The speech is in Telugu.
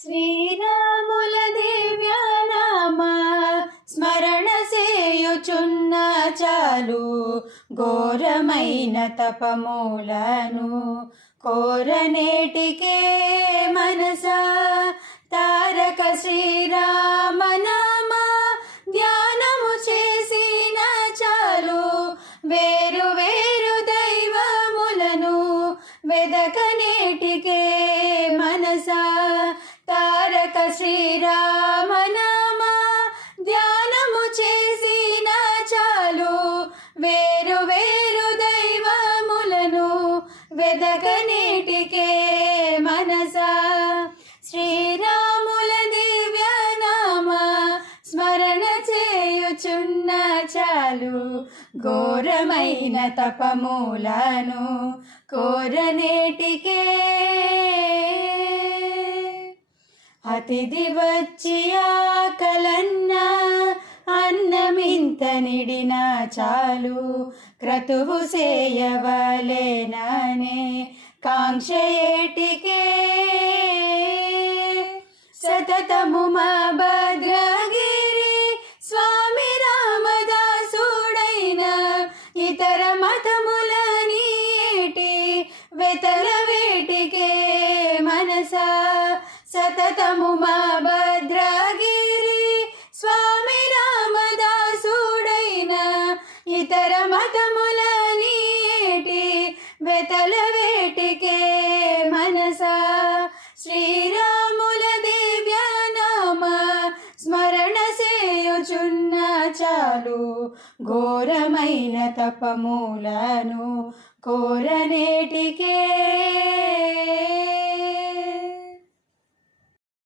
శ్రీరాముల దివ్యనామ స్మరణ సేయుచున్న చాలు, ఘోరమైన తపమూలను కోరనేటికే మనసా. తారక శ్రీరామనామ ధ్యానము చేసిన చాలు, వేరు వేరు దైవములను వెదకనేటికే మనసా. తారక శ్రీరామనామ ధ్యానము చేసిన చాలు, వేరు వేరు దైవములను వెదకనేటికే మనసా. శ్రీరాముల దివ్యనామ స్మరణ చేయుచున్న చాలు, ఘోరమైన తపమూలను కోరనేటికే. అతిథి వచ్చి ఆకలన్నా అన్నమింత నిడిన చాలు, క్రతువు సేయవలేననే కాంక్ష ఏటికే. సతతము మా భద్రగిరి స్వామి రామదాసుడైన ఇతర మతములని ఏటి వెతల వేటికే మనసా. సతతము మా భద్రగిరి స్వామి రామదాసుడైన ఇతర మతములని ఏటి వెతల వేటికే మనసా. శ్రీరాముల దివ్యనామ స్మరణ సేయుచున్న చాలు, ఘోరమైన తపమూలను కోరనేటికే.